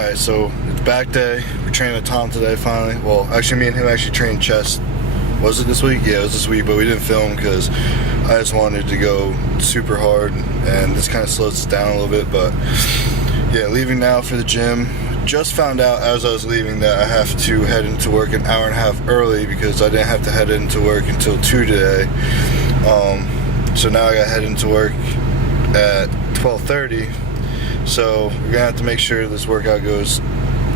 Alright, so it's back day. We're training with Tom today finally. Well, actually me and him actually trained chest. Was it this week? Yeah, it was this week, but we didn't film because I just wanted to go super hard and this kind of slows us down a little bit. But yeah, leaving now for the gym. Just found out as I was leaving that I have to head into work an hour and a half early because I didn't have to head into work until 2 today. So now I gotta head into work at 12:30. So we're gonna have to make sure this workout goes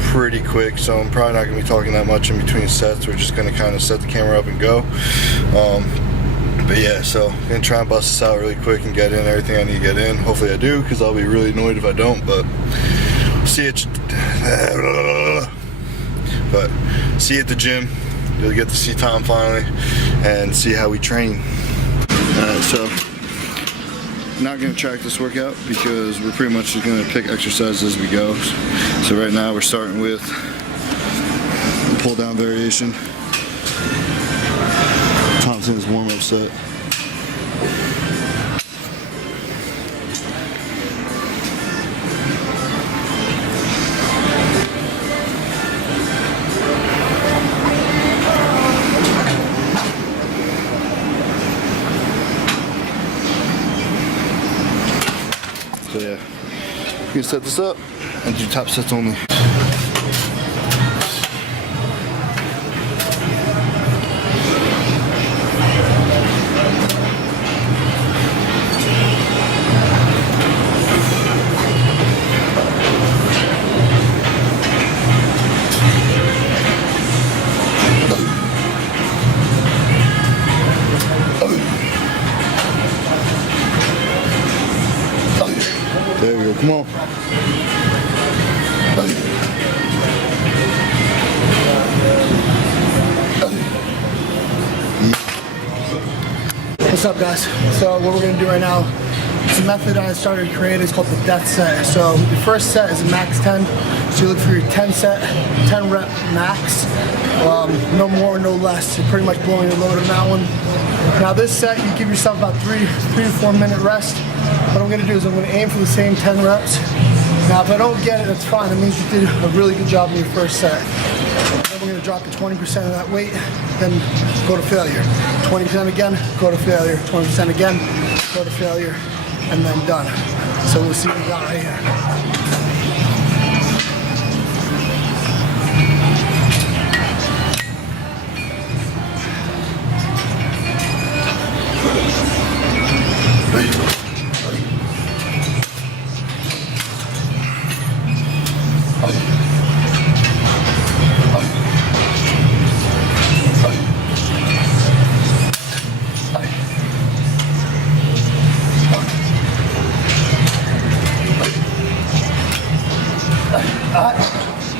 pretty quick. So I'm probably not gonna be talking that much in between sets. We're just gonna kind of set the camera up and go. But yeah, so I'm gonna try and bust this out really quick and get in everything I need to get in. Hopefully I do, because I'll be really annoyed if I don't. But see you at the gym. You'll get to see Tom finally and see how we train. Alright, so not going to track this workout because we're pretty much just going to pick exercises as we go. So right now we're starting with the pull down variation. Tom's in his warm up set. So yeah, you can set this up and do top sets only. There we go, come on. What's up, guys? So what we're gonna do right now, it's a method I started creating. It's called the death set. So the first set is a max 10. So you look for your 10 rep max. No more, no less. You're pretty much blowing your load on that one. Now this set, you give yourself about 3 to 4 minute rest. What I'm gonna do is I'm gonna aim for the same 10 reps. Now if I don't get it, that's fine. That means you did a really good job in your first set. Then we're gonna drop to 20% of that weight, then go to failure. 20% again, go to failure. 20% again, go to failure, and then done. So we'll see what we got right here.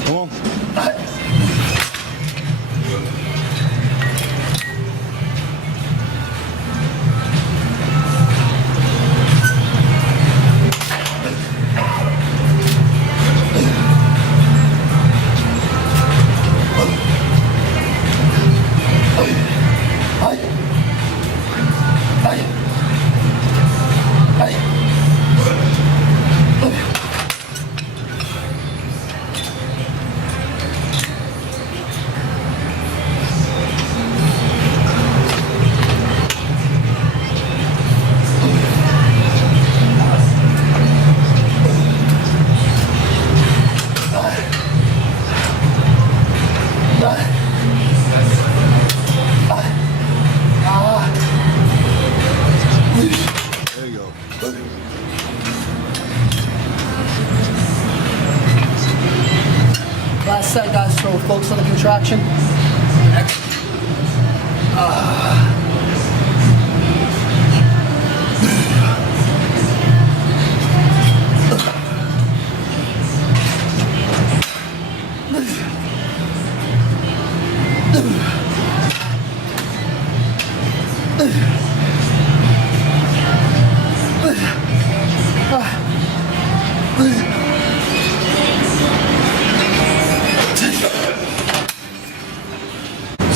Come on. There you go. Last set, guys, so focus on the contraction.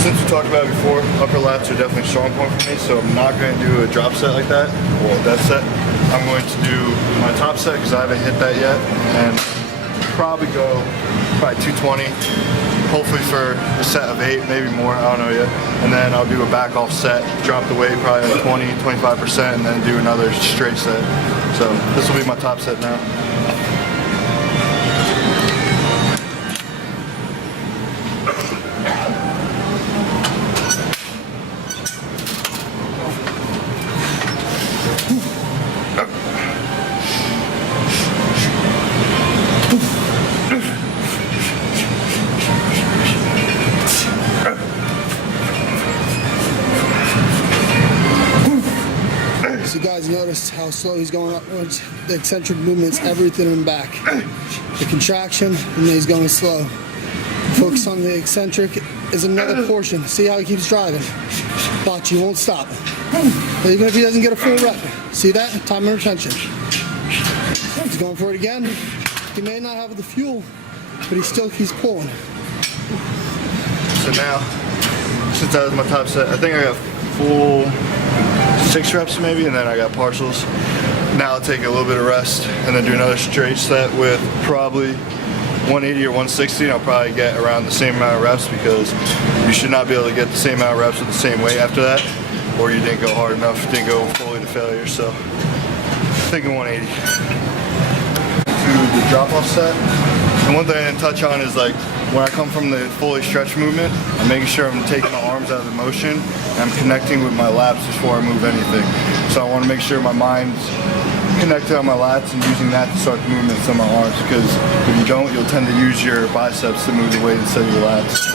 Since we talked about it before, upper lats are definitely a strong point for me, so I'm not going to do a drop set like that, well, that set. I'm going to do my top set because I haven't hit that yet, and probably go 220, hopefully for a set of 8, maybe more, I don't know yet. And then I'll do a back off set, drop the weight probably like 20-25%, and then do another straight set. So this will be my top set now. So you guys notice how slow he's going upwards. The eccentric movements, everything in the back. The contraction, and then he's going slow. Focus on the eccentric is another portion. See how he keeps driving. Watch, he won't stop. Even if he doesn't get a full rep. See that? Time and retention. He's going for it again. He may not have the fuel, but he still keeps pulling. So now, since that was my top set, I think I got full 6 reps maybe, and then I got partials. Now I'll take a little bit of rest and then do another straight set with probably 180 or 160, and I'll probably get around the same amount of reps, because you should not be able to get the same amount of reps with the same weight after that, or you didn't go hard enough, didn't go fully to failure. So thinking 180. To the drop off set. And one thing I didn't touch on is, like, when I come from the fully stretch movement, I'm making sure I'm taking my arms out of the motion and I'm connecting with my lats before I move anything. So I want to make sure my mind's connected on my lats and using that to start the movements on my arms, because if you don't, you'll tend to use your biceps to move the weight instead of your lats.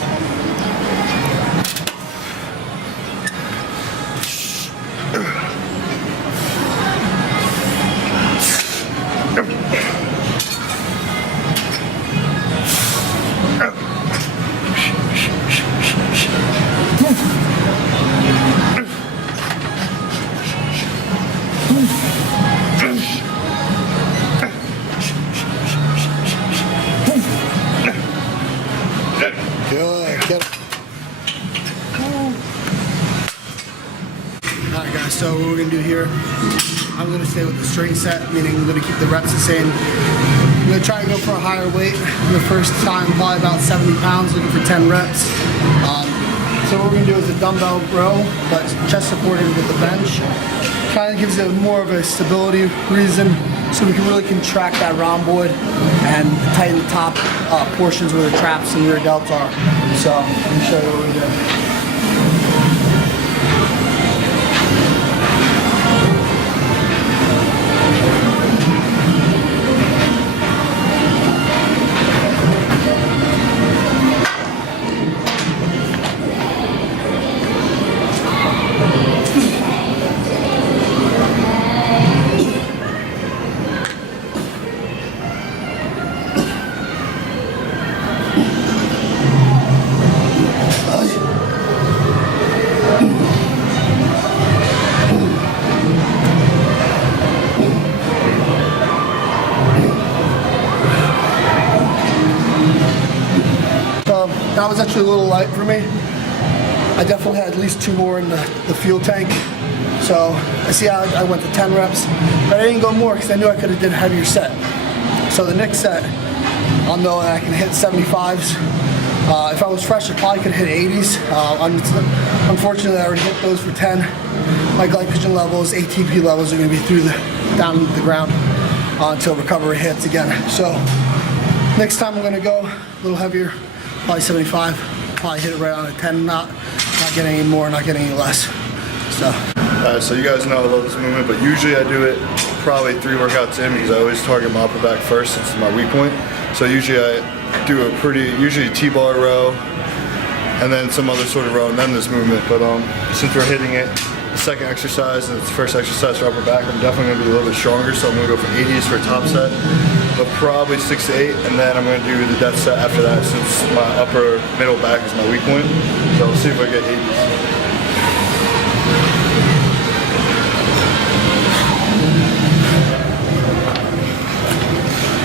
Alright guys, so what we're going to do here, I'm going to stay with the straight set, meaning I'm going to keep the reps the same. I'm going to try and go for a higher weight. The first time, probably about 70 pounds, looking for 10 reps. So what we're going to do is a dumbbell row, but chest supported with the bench. Kind of gives it more of a stability reason, so we can really contract that rhomboid and tighten the top portions where the traps and rear delts are. So let me show you what we do. That was actually a little light for me. I definitely had at least 2 more in the fuel tank. So I see how I went to 10 reps, but I didn't go more because I knew I could have did a heavier set. So the next set, I'll know that I can hit 75s. If I was fresh, I probably could hit 80s. Unfortunately, I already hit those for 10. My glycogen levels, ATP levels are going to be down to the ground until recovery hits again. So next time I'm going to go a little heavier. Probably 75, probably hit it right on a 10 knot, not getting any more, not getting any less. So. Alright, so you guys know I love this movement, but usually I do it probably 3 workouts in, because I always target my upper back first since it's my weak point. So usually I do usually a T-bar row, and then some other sort of row, and then this movement. But since we're hitting it, the second exercise, and it's the first exercise for upper back, I'm definitely going to be a little bit stronger, so I'm going to go for 80s for a top set, but probably 6 to 8, and then I'm going to do the death set after that, since my upper middle back is my weak point. So we'll see if I get 80s.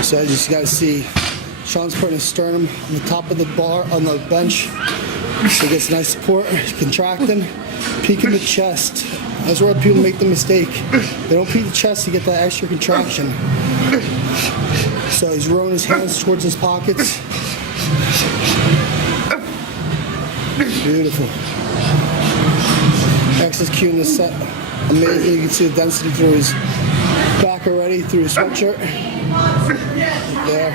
So as you guys see, Sean's putting his sternum on the top of the bar, on the bench, so he gets nice support, contracting, peeking the chest. That's where people make the mistake. They don't peek the chest to get that extra contraction. So he's rolling his hands towards his pockets. Beautiful. Executing the set. Amazing. You can see the density through his back already, through his sweatshirt. There.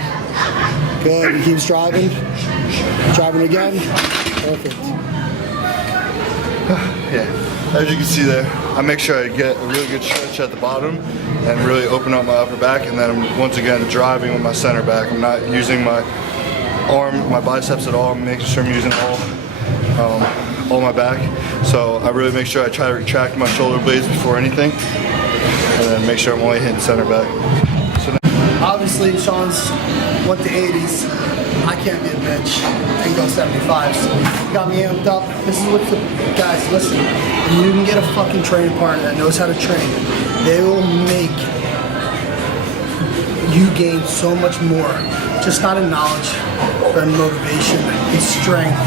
Good. He keeps driving. Driving again. Perfect. Yeah, as you can see there, I make sure I get a really good stretch at the bottom and really open up my upper back, and then I'm once again driving with my center back. I'm not using my arm, my biceps at all. I'm making sure I'm using all my back. So I really make sure I try to retract my shoulder blades before anything, and then make sure I'm only hitting center back. So now, obviously, Sean's went to 80s. I can't be a bitch and go 75s. Got me amped up. This is what the guys, listen, you can get a fucking training partner that knows how to train. They will make you gain so much more. Just not in knowledge, but in motivation, in strength,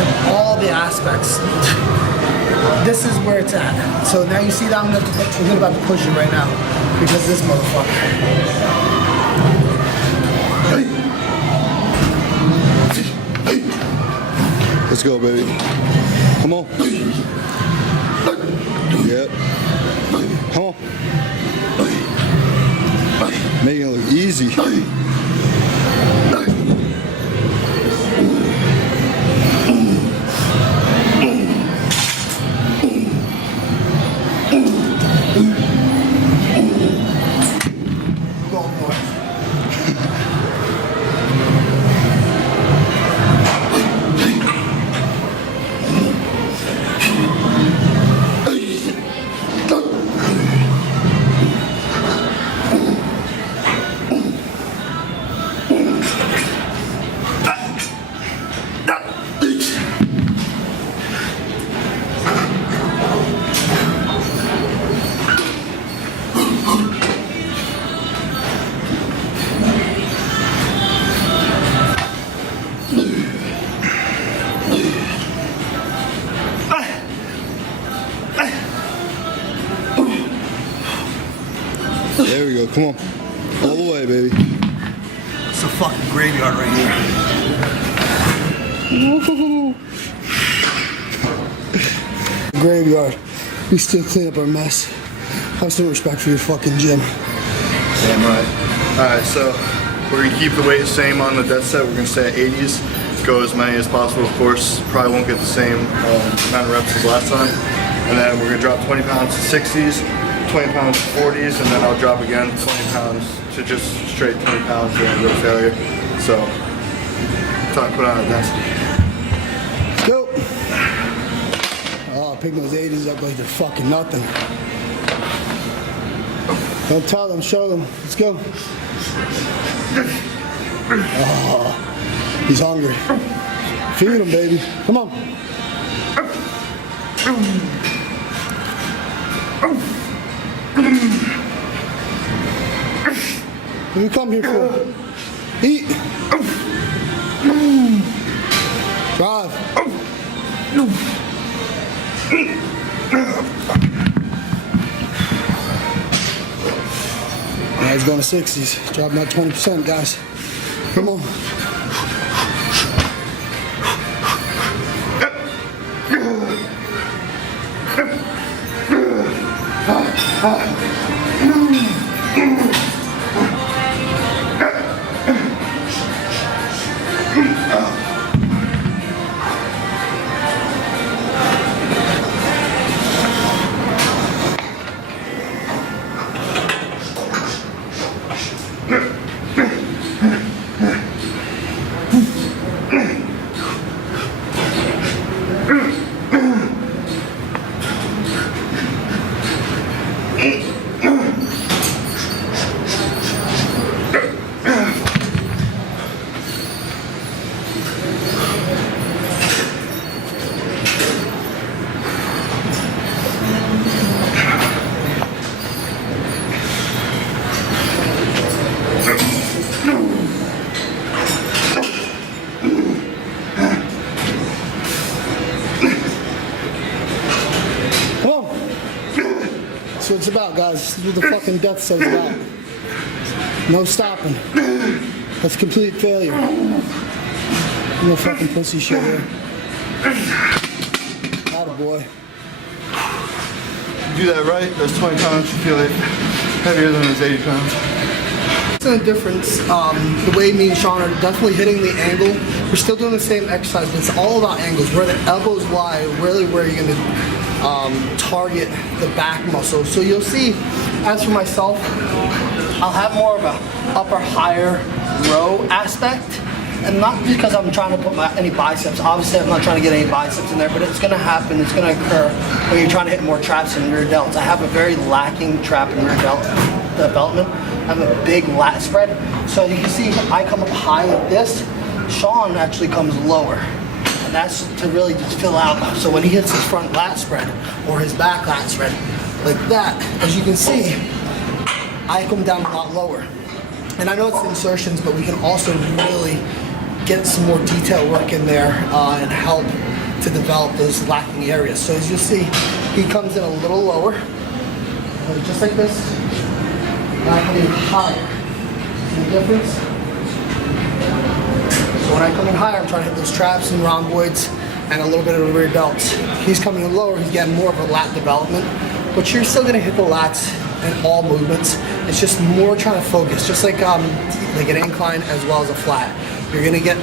in all the aspects. This is where it's at. So now you see that I'm about to push it right now because this motherfucker. let's go, baby. Come on. Yep. Come on. Making it look easy. There we go, come on. All the way, baby. It's a fucking graveyard right here. Graveyard. We still clean up our mess. Have some respect for your fucking gym. Damn right. Alright, so we're gonna keep the weight the same on the death set. We're gonna stay at 80s. Go as many as possible, of course. Probably won't get the same amount of reps as last time. And then we're gonna drop 20 pounds to 60s. 20 pounds to 40s, and then I'll drop again 20 pounds to just straight 20 pounds during road failure. So, time to put on a density. Go! Oh, picking those 80s up like they're fucking nothing. Don't tell them, show them. Let's go. Oh, he's hungry. Feed him, baby. Come on. What do you come here for? Eat. Drive. Now he's going to 60s. Dropping that 20%, guys. Come on. That's what it's about, guys. This is what the fucking death set is about. No stopping. That's complete failure. No fucking pussy shit here. Attaboy. You do that right, that's 20 pounds, you feel it heavier than it's 80 pounds. The difference, the way me and Sean are definitely hitting the angle. We're still doing the same exercise, but it's all about angles. Where the elbows lie, really where you're gonna target the back muscle. So you'll see, as for myself, I'll have more of a upper higher row aspect. And not because I'm trying to put any biceps. Obviously, I'm not trying to get any biceps in there, but it's gonna happen, it's gonna occur when you're trying to hit more traps and rear delts. I have a very lacking trap and rear delt development. I have a big lat spread. So you can see I come up high like this. Sean actually comes lower. And that's to really just fill out. So when he hits his front lat spread or his back lat spread, like that, as you can see, I come down a lot lower. And I know it's insertions, but we can also really get some more detail work in there and help to develop those lacking areas. So as you'll see, he comes in a little lower, just like this. And I come in higher. See the difference? So when I come in higher, I'm trying to hit those traps and rhomboids and a little bit of the rear delts. He's coming in lower, he's getting more of a lat development, but you're still gonna hit the lats in all movements. It's just more trying to focus, just like an incline as well as a flat. You're gonna get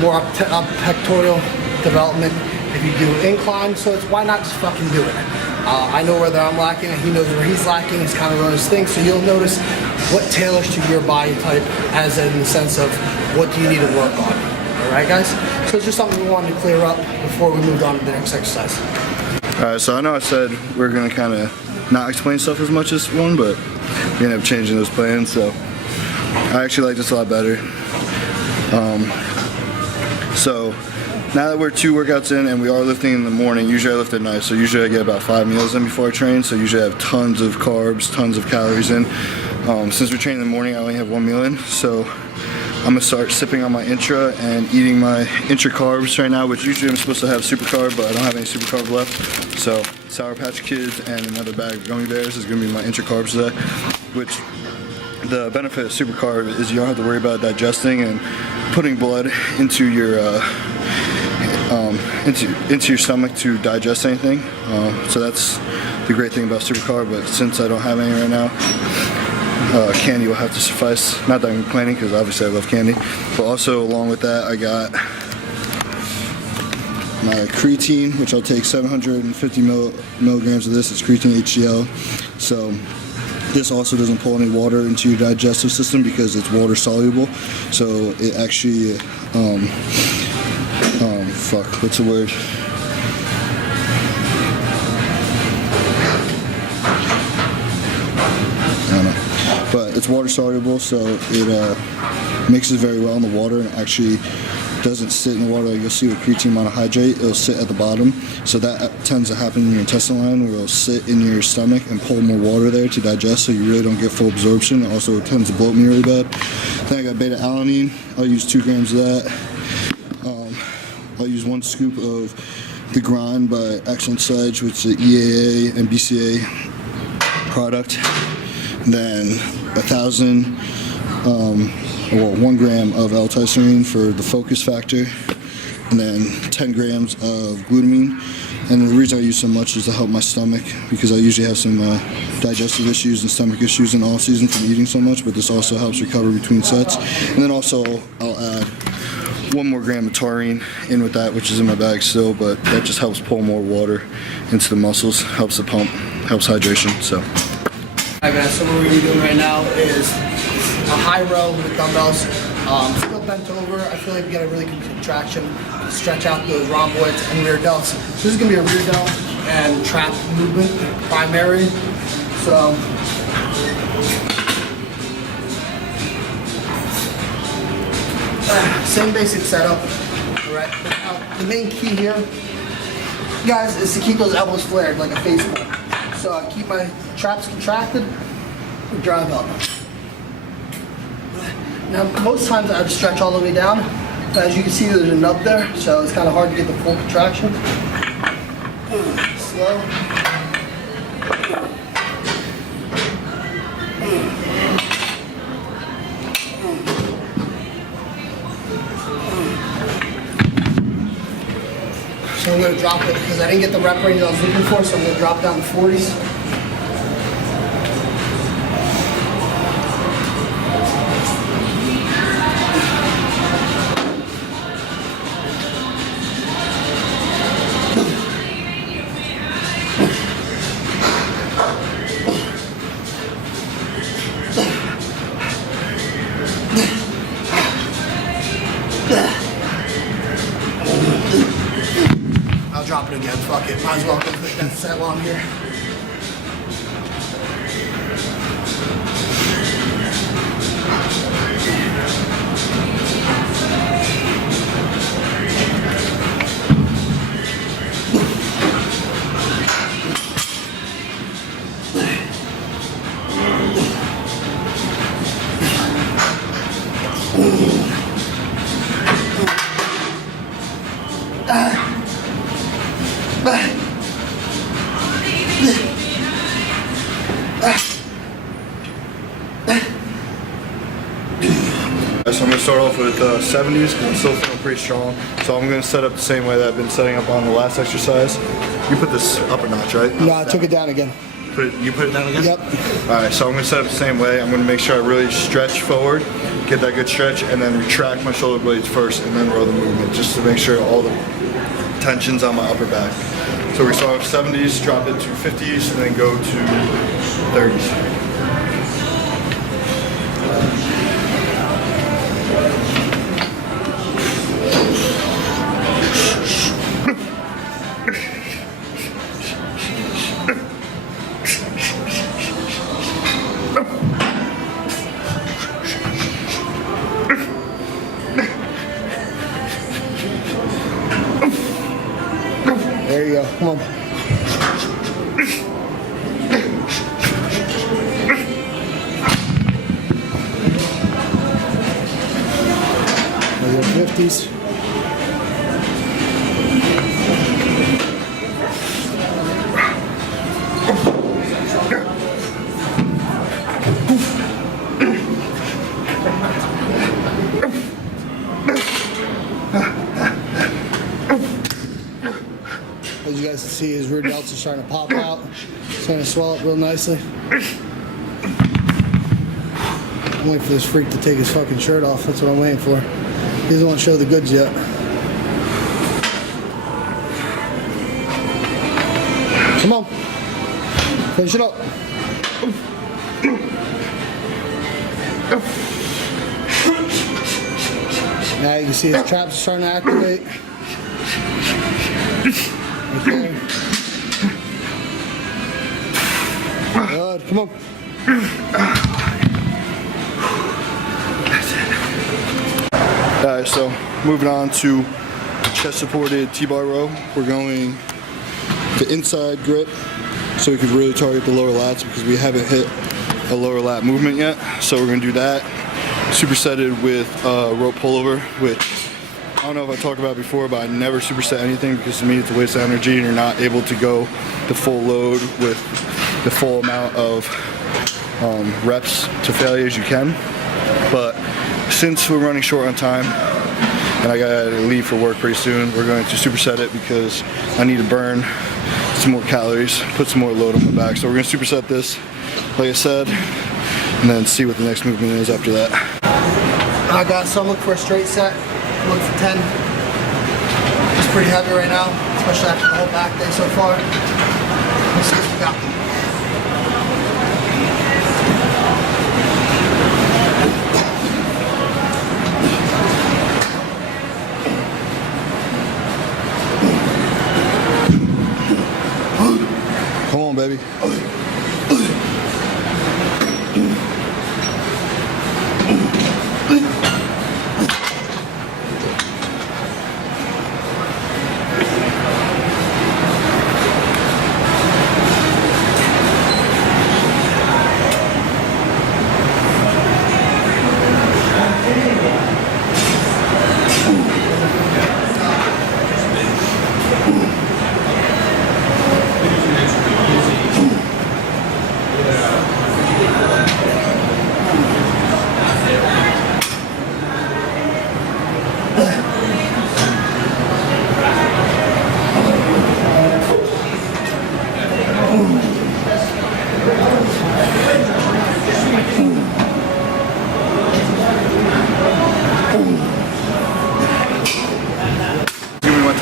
more up pectoral development if you do incline, so it's why not just fucking do it. I know where I'm lacking and he knows where he's lacking. He's kind of on his thing, so you'll notice what tailors to your body type as in the sense of what do you need to work on. All right, guys? So it's just something we wanted to clear up before we moved on to the next exercise. All right, so I know I said we're gonna kind of not explain stuff as much as one, but we ended up changing those plans, so I actually like this a lot better. So now that we're 2 workouts in and we are lifting in the morning, usually I lift at night, so usually I get about 5 meals in before I train, so usually I have tons of carbs, tons of calories in. Since we're training in the morning, I only have 1 meal in, so I'm gonna start sipping on my intra and eating my intra carbs right now, which usually I'm supposed to have super carb, but I don't have any super carb left. So Sour Patch Kids and another bag of gummy bears is gonna be my intra carbs today, which the benefit of super carb is you don't have to worry about digesting and putting blood into your into your stomach to digest anything. So that's the great thing about super carb, but since I don't have any right now, candy will have to suffice. Not that I'm complaining, because obviously I love candy, but also along with that I got my creatine, which I'll take 750 milligrams of this. It's creatine HCl. So this also doesn't pull any water into your digestive system because it's water soluble. So it actually, what's the word? But it's water soluble, so it mixes very well in the water and actually doesn't sit in the water. Like you'll see with creatine monohydrate, it'll sit at the bottom. So that tends to happen in your intestinal line, where it'll sit in your stomach and pull more water there to digest, so you really don't get full absorption. Also, it tends to bloat me really bad. Then I got beta alanine. I'll use 2 grams of that. I'll use 1 scoop of the Grind by Excellent Sledge, which is an EAA and BCA product. Then 1 gram of L-tyserine for the focus factor, and then 10 grams of glutamine. And the reason I use so much is to help my stomach, because I usually have some digestive issues and stomach issues in all season from eating so much, but this also helps recover between sets. And then also I'll add 1 more gram of taurine in with that, which is in my bag still, but that just helps pull more water into the muscles, helps the pump, helps hydration. So. Alright guys, so what we're going to be doing right now is a high row with dumbbells. Still bent over. I feel like we get a really good contraction, stretch out those rhomboids and rear delts. This is going to be a rear delt and trap movement, primary. So, same basic setup. Alright, the main key here, guys, is to keep those elbows flared like a face pull. So I keep my traps contracted and drive up. Now, most times I would stretch all the way down, but as you can see, there's a nub there, so it's kind of hard to get the full contraction. Slow. So I'm going to drop it because I didn't get the rep range I was looking for, so I'm going to drop down to 40s. I'll drop it again, fuck it. Might as well complete that set while I'm here. So I'm going to start off with 70s because I'm still feeling pretty strong. So I'm going to set up the same way that I've been setting up on the last exercise. You put this up a notch, right? No, I took it down again. You put it down again? Yep. Alright, so I'm going to set up the same way. I'm going to make sure I really stretch forward, get that good stretch, and then retract my shoulder blades first and then roll the movement just to make sure all the tension's on my upper back. So we start with 70s, drop it to 50s, and then go to 30s. There you go. Come on. Those are 50s. As you guys can see, his rear delts are starting to pop out. It's going to swell up real nicely. I'm waiting for this freak to take his fucking shirt off. That's what I'm waiting for. He doesn't want to show the goods yet. Come on. Finish it up. Now you can see his traps are starting to activate. Okay. Good, come on. Alright, so moving on to chest supported T-bar row. We're going to inside grip so we can really target the lower lats because we haven't hit a lower lat movement yet. So we're going to do that. Supersetted with rope pullover, which I don't know if I talked about before, but I never superset anything because to me it's a waste of energy and you're not able to go the full load with the full amount of reps to failure as you can. But since we're running short on time and I gotta leave for work pretty soon, we're going to superset it because I need to burn some more calories, put some more load on my back. So we're gonna superset this, like I said, and then see what the next movement is after that. I got some look for a straight set. Look for 10. It's pretty heavy right now, especially after the whole back day so far. Let's see what we got. Come on, baby.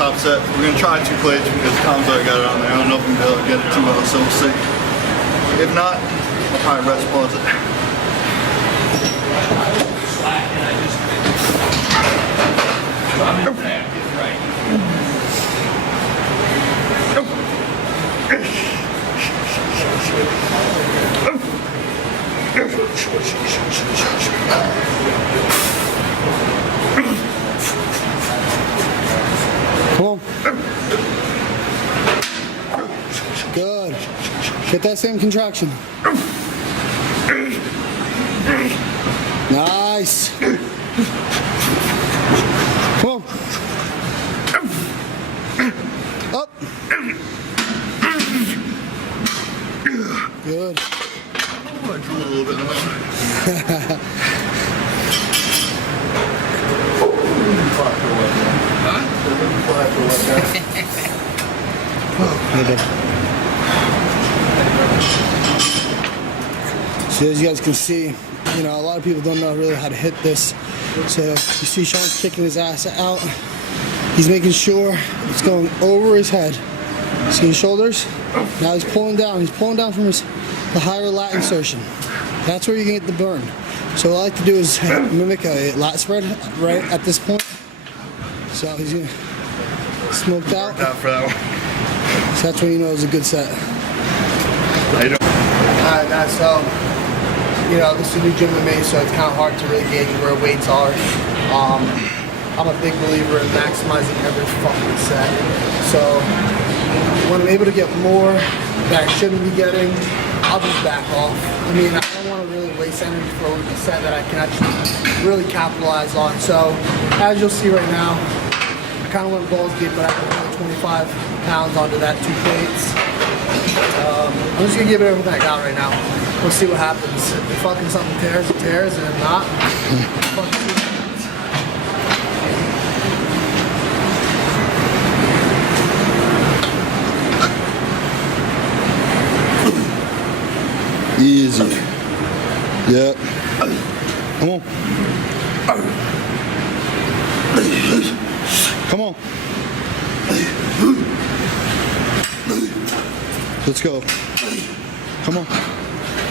top set. We're gonna try 2 plates because Tom's already got it on there. I don't know if we're gonna be able to get it too well, so we'll see. If not, I'll probably rest pause it. Come on. Good. Get that same contraction. Nice. Come on. Up. Good. I drew a little bit now. So as you guys can see, you know, a lot of people don't know really how to hit this. So you see Sean's kicking his ass out. He's making sure it's going over his head. See his shoulders? Now he's pulling down. He's pulling down from the higher lat insertion. That's where you can get the burn. So what I like to do is mimic a lat spread right at this point. So he's gonna smoked out. For that one. So that's when you know it's a good set. Alright guys, so you know, this is a new gym to me, so it's kind of hard to really gauge where weights are. I'm a big believer in maximizing every fucking set. So when I'm able to get more that I shouldn't be getting, I'll just back off. I mean, I don't want to really waste energy for a set that I can actually really capitalize on. So as you'll see right now, I kind of went balls deep, but I put another 25 pounds onto that 2 plates. I'm just gonna give it everything I got right now. We'll see what happens. If fucking something tears, it tears, and if not, fucking see what happens. Easy. Yep. Come on. Come on. Let's go. Come on.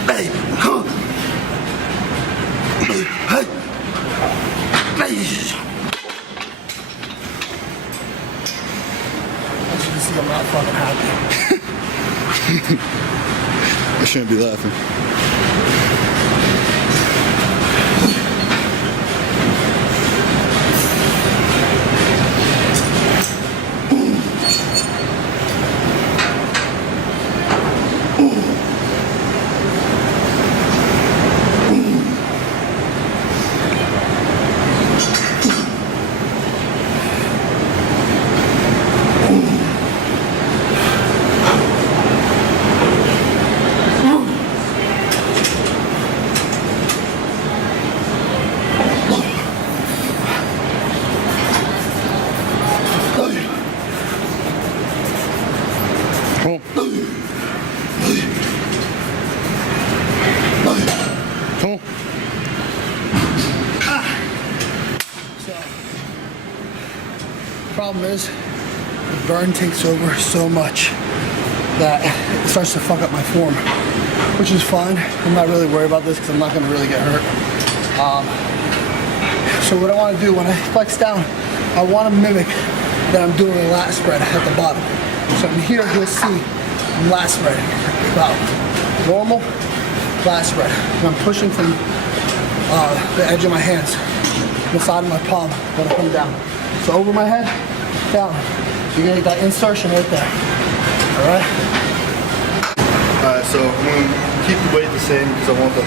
Hey, come on. Hey. As you can see, I'm not fucking happy. I shouldn't be laughing. Problem is, the burn takes over so much that it starts to fuck up my form, which is fine. I'm not really worried about this because I'm not going to really get hurt. So what I want to do when I flex down, I want to mimic that I'm doing a lat spread at the bottom. So from here you'll see lat spread about normal lat spread. And I'm pushing from the edge of my hands, the side of my palm when I come down. So over my head, down. You're gonna get that insertion right there. Alright? Alright, so I'm gonna keep the weight the same because I want the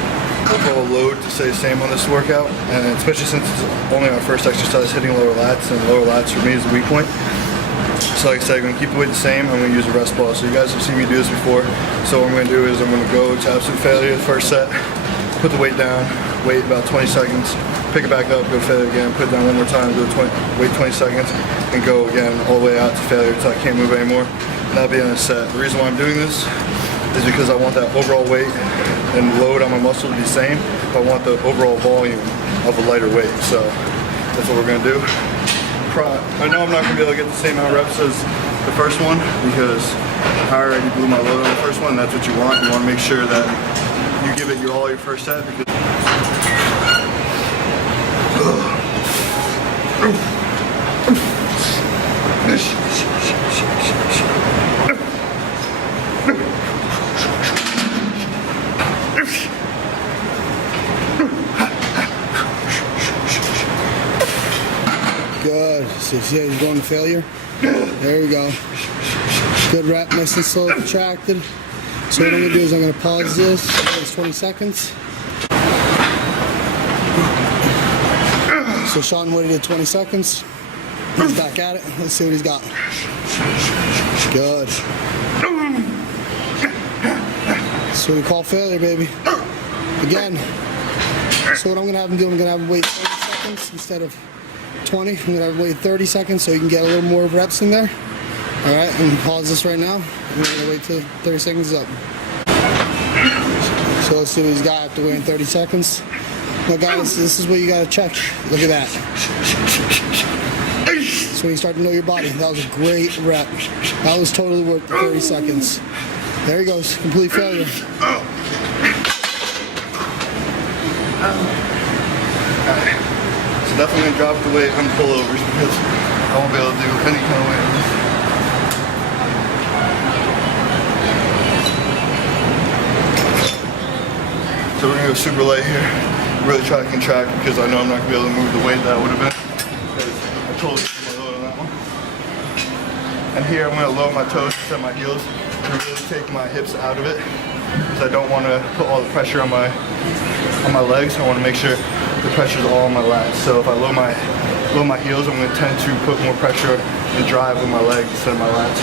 overall load to stay the same on this workout, and especially since it's only our first exercise hitting lower lats, and lower lats for me is the weak point. So like I said, I'm gonna keep the weight the same. I'm gonna use a rest pause. So you guys have seen me do this before. So what I'm gonna do is I'm gonna go to absolute failure the first set, put the weight down, wait about 20 seconds, pick it back up, go failure again, put it down one more time, wait 20 seconds, and go again all the way out to failure until I can't move anymore. And that'll be on a set. The reason why I'm doing this is because I want that overall weight and load on my muscle to be the same, but I want the overall volume of a lighter weight. So that's what we're gonna do. I know I'm not gonna be able to get the same amount of reps as the first one because I already blew my load on the first one. That's what you want. You want to make sure that you give it all your first set because Good. So see how he's going to failure? There we go. Good rep, nice and slow, contracted. So what I'm going to do is I'm going to pause this. It's 20 seconds. So Sean waited at 20 seconds. He's back at it. Let's see what he's got. Good. So we call failure, baby. Again. So what I'm going to have him do, I'm going to have him wait 30 seconds instead of 20. I'm going to have him wait 30 seconds so you can get a little more reps in there. Alright, I'm going to pause this right now. We're going to wait till 30 seconds is up. So let's see what he's got after waiting 30 seconds. Now guys, this is what you got to check. Look at that. That's when you start to know your body. That was a great rep. That was totally worth the 30 seconds. There he goes, complete failure. So definitely gonna drop the weight on pullovers because I won't be able to do any kind of weight on this. So we're gonna go super light here. Really try to contract because I know I'm not gonna be able to move the weight that would have been. Because I totally put my load on that one. And here I'm gonna lower my toes instead of my heels and really take my hips out of it. Because I don't want to put all the pressure on my legs. I want to make sure the pressure is all on my lats. So if I lower my heels, I'm going to tend to put more pressure and drive with my legs instead of my lats.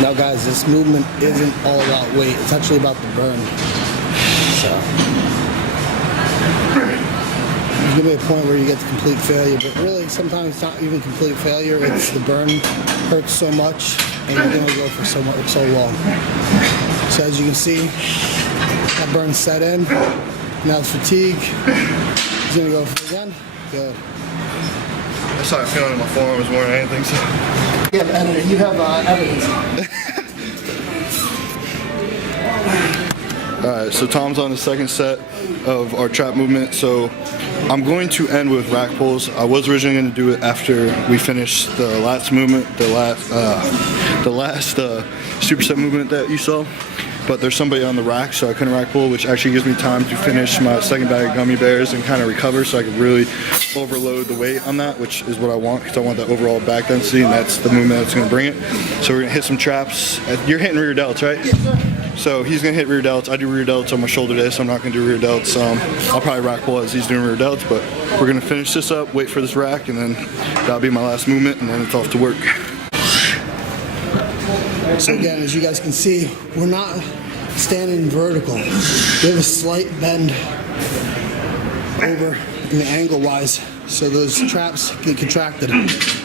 Now guys, this movement isn't all about weight. It's actually about the burn. So there's gonna be a point where you get to complete failure, but really sometimes it's not even complete failure. It's the burn hurts so much and you're gonna go for so long. So as you can see, that burn set in. Now it's fatigue. He's gonna go for it again. Good. I started feeling in my forearms more than anything. So. You have evidence. You have evidence. Alright, so Tom's on the second set of our trap movement. So I'm going to end with rack pulls. I was originally going to do it after we finish the lats movement, the last superset movement that you saw. But there's somebody on the rack, so I couldn't rack pull, which actually gives me time to finish my second bag of gummy bears and kind of recover so I can really overload the weight on that, which is what I want because I want that overall back density, and that's the movement that's going to bring it. So we're going to hit some traps. You're hitting rear delts, right? Yes, sir. So he's going to hit rear delts. I do rear delts on my shoulder day, so I'm not going to do rear delts. I'll probably rack pull as he's doing rear delts, but we're going to finish this up, wait for this rack, and then that'll be my last movement, and then it's off to work. So again, as you guys can see, we're not standing vertical. We have a slight bend over in the angle wise, so those traps get contracted.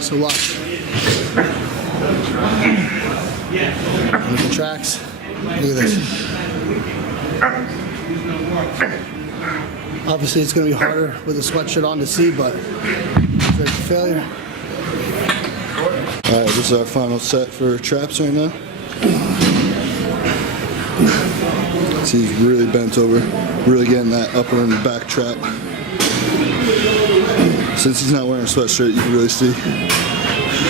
So watch. When it contracts, look at this. Obviously it's going to be harder with a sweatshirt on to see, but there's a failure. Alright, this is our final set for traps right now. See, he's really bent over, really getting that upper and back trap. Since he's not wearing a sweatshirt, you can really see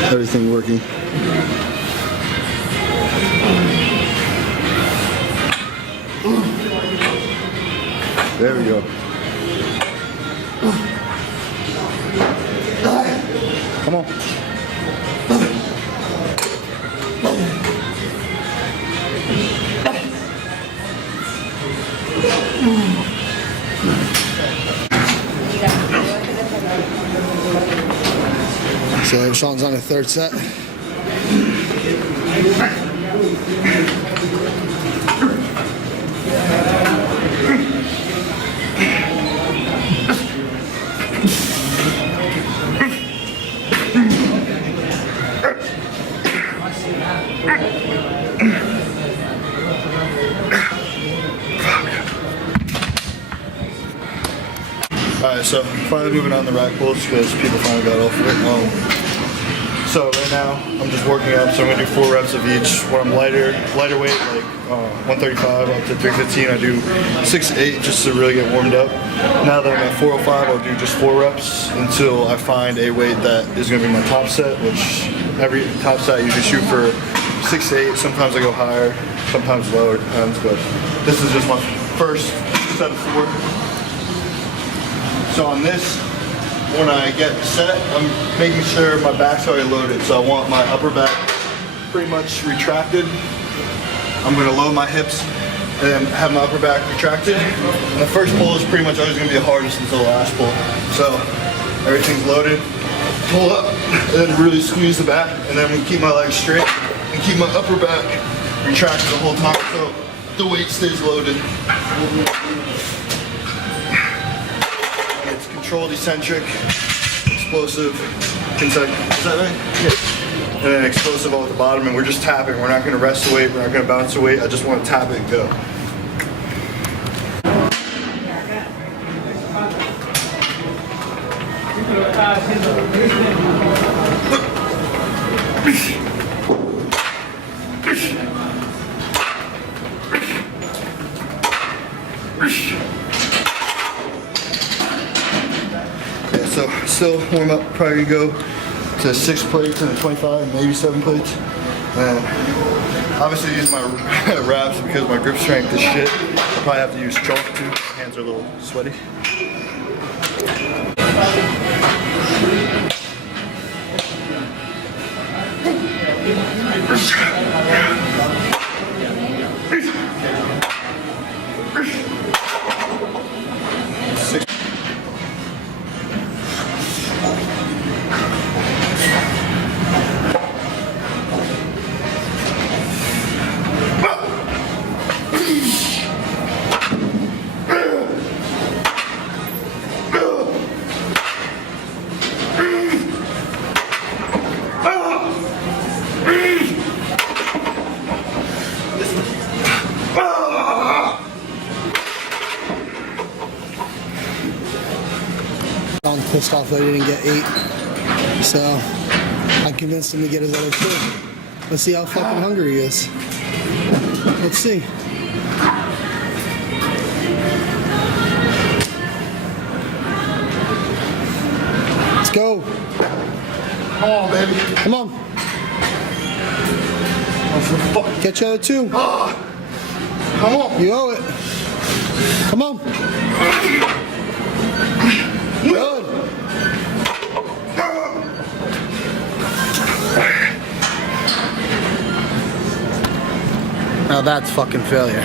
everything working. There we go. Come on. So Sean's on the third set. So finally moving on the rack pulls because people finally got off of it. So right now I'm just working up. So I'm gonna do 4 reps of each. When I'm lighter weight, like 135 up to 315, I do 6 to 8 just to really get warmed up. Now that I'm at 405, I'll do just 4 reps until I find a weight that is gonna be my top set, which every top set I usually shoot for 6 to 8. Sometimes I go higher, sometimes lower, depends, but this is just my first set of 4. So on this, when I get set, I'm making sure my back's already loaded. So I want my upper back pretty much retracted. I'm gonna load my hips and have my upper back retracted. And the first pull is pretty much always gonna be the hardest until the last pull. So everything's loaded, pull up, and then really squeeze the back, and then we keep my legs straight and keep my upper back retracted the whole time so the weight stays loaded. It's controlled eccentric, explosive, is that right? Yeah. And then explosive all at the bottom, and we're just tapping. We're not gonna rest the weight, we're not gonna bounce the weight. I just wanna tap it and go. Yeah, so still warm up, probably go to 6 plates and 25, maybe 7 plates. And obviously use my wraps because my grip strength is shit. I'll probably have to use chalk too. My hands are a little sweaty. I'm pissed off that he didn't get 8. So I convinced him to get his other 2. Let's see how fucking hungry he is. Let's see. Let's go. Come on, baby. Come on. Get your other 2. Come on. You owe it. Come on. Good. Now that's fucking failure.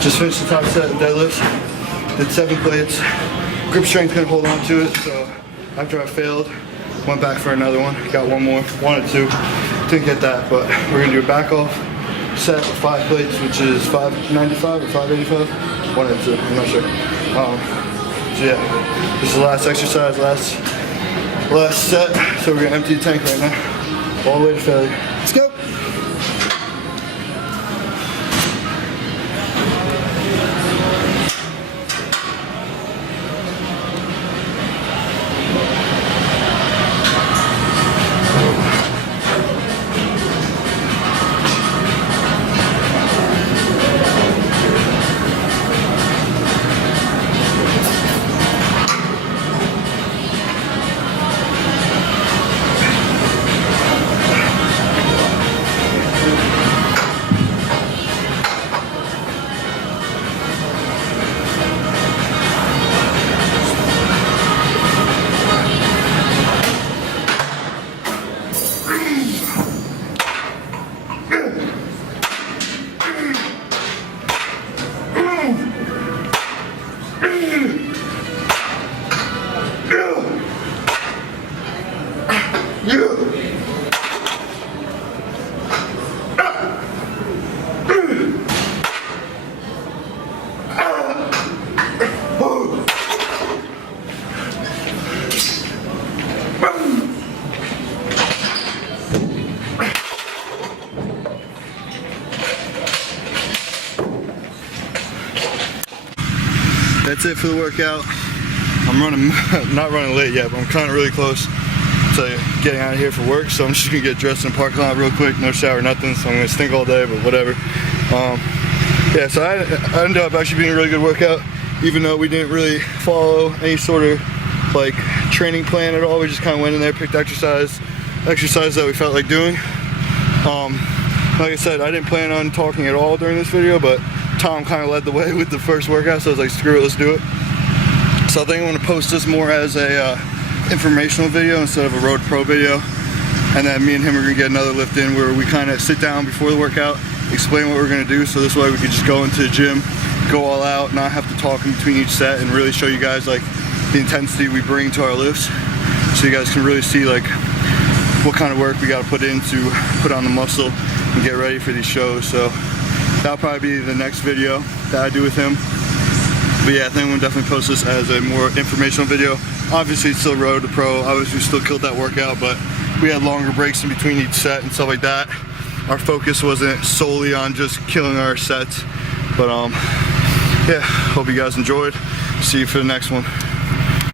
Just finished the top set of deadlifts. Did 7 plates. Grip strength couldn't hold on to it, so after I failed, went back for another one. Got one more. Wanted to. Didn't get that, but we're gonna do a back off set with 5 plates, which is 595 or 585. Wanted to. I'm not sure. So yeah, this is the last exercise, last set. So we're gonna empty the tank right now, all the way to failure. Let's go. for the workout. I'm running, not running late yet, but I'm kind of really close to getting out of here for work, so I'm just gonna get dressed in the parking lot real quick, no shower, nothing, so I'm gonna stink all day, but whatever. Yeah, so I ended up actually being a really good workout, even though we didn't really follow any sort of like training plan at all. We just kind of went in there, picked exercise that we felt like doing. Like I said, I didn't plan on talking at all during this video, but Tom kind of led the way with the first workout, so I was like, screw it, let's do it. So I think I'm going to post this more as a informational video instead of a road pro video, and then me and him are going to get another lift in where we kind of sit down before the workout, explain what we're going to do, so this way we can just go into the gym, go all out, not have to talk in between each set, and really show you guys like the intensity we bring to our lifts, so you guys can really see like what kind of work we got to put in to put on the muscle and get ready for these shows. So that'll probably be the next video that I do with him. But yeah, I think we'll definitely post this as a more informational video. Obviously it's still road to pro, obviously we still killed that workout, but we had longer breaks in between each set and stuff like that. Our focus wasn't solely on just killing our sets. But yeah, hope you guys enjoyed. See you for the next one.